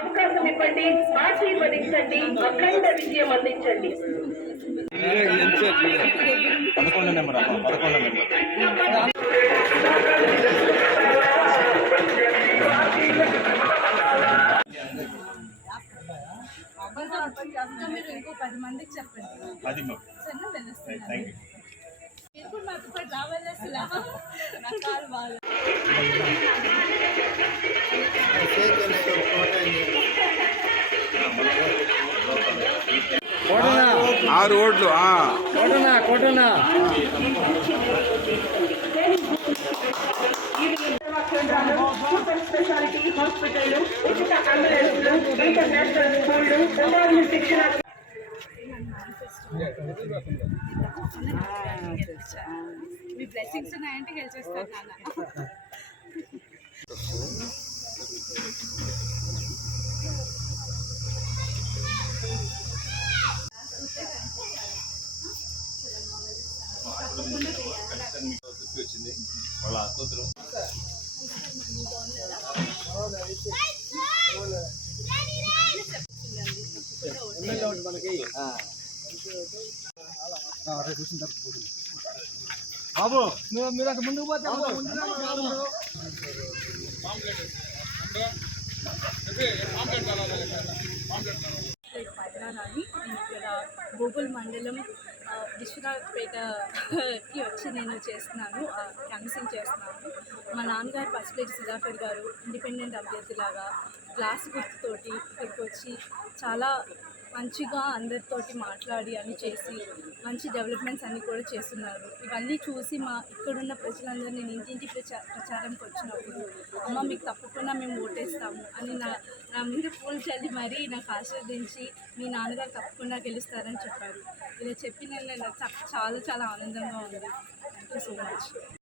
అవకాశం ఇవ్వండి, ఆశీర్వదించండి, అఖండ విజయం అందించండి. 11 నెంబర్ అమ్మ, 11 నెంబర్. మీరు ఇంకో 10 మందికి చెప్పండి. ఇప్పుడు మాకు రావాలి అసలు నా కాలు బాగా 6 ఓట్లు కోటనా సూపర్ స్పెషాలిటీ హాస్పిటల్, ఉచిత అంబులెన్స్లు, ఇంటర్నేషనల్ స్కూళ్లు, శిక్షణ. మీ బ్లెస్సింగ్స్ ఉన్నాయంటే గెలిచేస్తాను నాన్న. గోగుల్ మండలం విశ్వనాథపేటకి వచ్చి నేను చేస్తున్నాను, క్యాన్సింగ్ చేస్తున్నాను. మా నాన్నగారు పసిపేటి సుధాకర్ గారు ఇండిపెండెంట్ అభ్యర్థిలాగా గ్లాస్ గుర్తుతోటి ఇక్కడికి వచ్చి చాలా మంచిగా అందరితోటి మాట్లాడి అని చేసి మంచి డెవలప్మెంట్స్ అన్నీ కూడా చేస్తున్నారు. ఇవన్నీ చూసి ఇక్కడున్న ప్రజలందరూ నేను ఇంటింటి ప్రచారంకి వచ్చినప్పుడు అమ్మ మీకు తప్పకుండా మేము ఓటేస్తాము అని నా మీద పూలు చల్లి మరీ నాకు ఆశీర్వదించి మీ నాన్నగారు తప్పకుండా గెలుస్తారని చెప్పారు. ఇలా చెప్పి నేను చాలా చాలా ఆనందంగా ఉంది. Thank you so much.